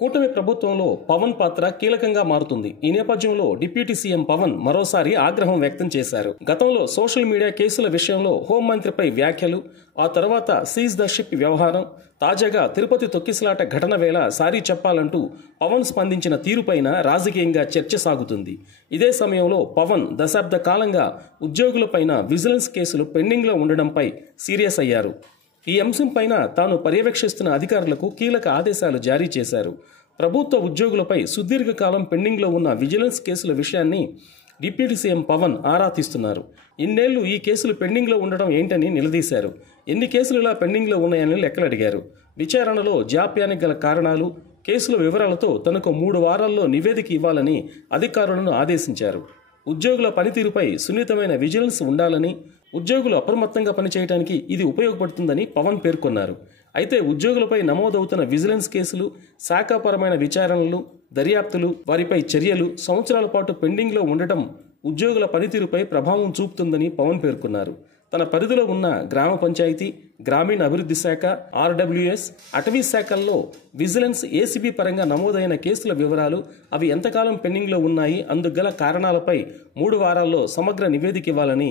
కూటమి ప్రభుత్వంలో పవన్ పాత్ర కీలకంగా మారుతుంది. ఈ నేపథ్యంలో డిప్యూటీ సీఎం పవన్ మరోసారి ఆగ్రహం వ్యక్తం చేశారు. గతంలో సోషల్ మీడియా కేసుల విషయంలో హోంమంత్రిపై వ్యాఖ్యలు, ఆ తర్వాత సీజ్ ద షిప్ వ్యవహారం, తాజాగా తిరుపతి తొక్కిసలాట ఘటన వేళ సారీ చెప్పాలంటూ పవన్ స్పందించిన తీరుపైన రాజకీయంగా చర్చ సాగుతుంది. ఇదే సమయంలో పవన్ దశాబ్ద కాలంగా ఉద్యోగులపైన విజిలెన్స్ కేసులు పెండింగ్లో ఉండడంపై సీరియస్ అయ్యారు. ఈ అంశంపైన తాను పర్యవేక్షిస్తున్న అధికారులకు కీలక ఆదేశాలు జారీ చేశారు. ప్రభుత్వ ఉద్యోగులపై సుదీర్ఘకాలం పెండింగ్లో ఉన్న విజిలెన్స్ కేసుల విషయాన్ని డిప్యూటీ సీఎం పవన్ ఆరా తీస్తున్నారు. ఇన్నేళ్లు ఈ కేసులు పెండింగ్లో ఉండడం ఏంటని నిలదీశారు. ఎన్ని కేసులు ఇలా పెండింగ్లో ఉన్నాయని లెక్కలడిగారు. విచారణలో జాప్యానికి గల కారణాలు, కేసుల వివరాలతో తనకు 3 వారాల్లో నివేదిక ఇవ్వాలని అధికారులను ఆదేశించారు. ఉద్యోగుల పనితీరుపై సున్నితమైన విజిలెన్స్ ఉండాలని, ఉద్యోగులు అప్రమత్తంగా పనిచేయడానికి ఇది ఉపయోగపడుతుందని పవన్ పేర్కొన్నారు. అయితే ఉద్యోగులపై నమోదవుతున్న విజిలెన్స్ కేసులు, శాఖాపరమైన విచారణలు, దర్యాప్తులు, వారిపై చర్యలు సంవత్సరాల పాటు పెండింగ్లో ఉండటం ఉద్యోగుల పనితీరుపై ప్రభావం చూపుతుందని పవన్ పేర్కొన్నారు. తన పరిధిలో ఉన్న గ్రామ పంచాయతీ, గ్రామీణ అభివృద్ధి శాఖ, ఆర్డబ్ల్యూఎస్, అటవీ శాఖల్లో విజిలెన్స్ ఏసీబీ పరంగా నమోదైన కేసుల వివరాలు, అవి ఎంతకాలం పెండింగ్లో ఉన్నాయి, అందుగల కారణాలపై 3 వారాల్లో సమగ్ర నివేదిక ఇవ్వాలని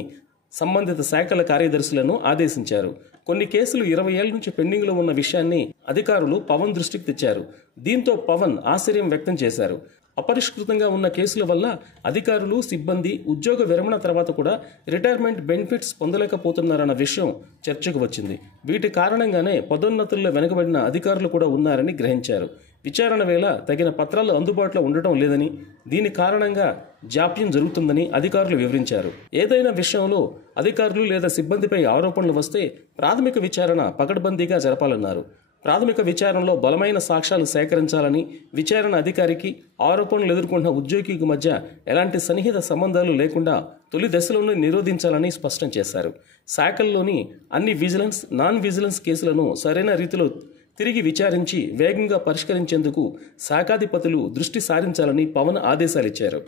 సంబంధిత శాఖల కార్యదర్శులను ఆదేశించారు. కొన్ని కేసులు 20 ఏళ్ల నుంచి పెండింగ్లో ఉన్న విషయాన్ని అధికారులు పవన్ దృష్టికి తెచ్చారు. దీంతో పవన్ ఆశ్చర్యం వ్యక్తం చేశారు. అపరిష్కృతంగా ఉన్న కేసుల వల్ల అధికారులు, సిబ్బంది ఉద్యోగ విరమణ తర్వాత కూడా రిటైర్మెంట్ బెనిఫిట్స్ పొందలేకపోతున్నారన్న విషయం చర్చకు వచ్చింది. వీటి కారణంగానే పదోన్నతుల్లో వెనుకబడిన అధికారులు కూడా ఉన్నారని గ్రహించారు. విచారణ వేళ తగిన పత్రాలు అందుబాటులో ఉండటం లేదని, దీని కారణంగా జాప్యం జరుగుతుందని అధికారులు వివరించారు. ఏదైనా విషయంలో అధికారులు లేదా సిబ్బందిపై ఆరోపణలు వస్తే ప్రాథమిక విచారణ పకడ్బందీగా జరపాలన్నారు. ప్రాథమిక విచారణలో బలమైన సాక్ష్యాలు సేకరించాలని, విచారణ అధికారికి ఆరోపణలు ఎదుర్కొంటున్న ఉద్యోగికి మధ్య ఎలాంటి సన్నిహిత సంబంధాలు లేకుండా తొలి దశలోనే నిరోధించాలని స్పష్టం చేశారు. శాఖల్లోని అన్ని విజిలెన్స్, నాన్ విజిలెన్స్ కేసులను సరైన రీతిలో తిరిగి విచారించి వేగంగా పరిష్కరించేందుకు శాఖాధిపతులు దృష్టి సారించాలని పవన్ ఆదేశాలిచ్చారు.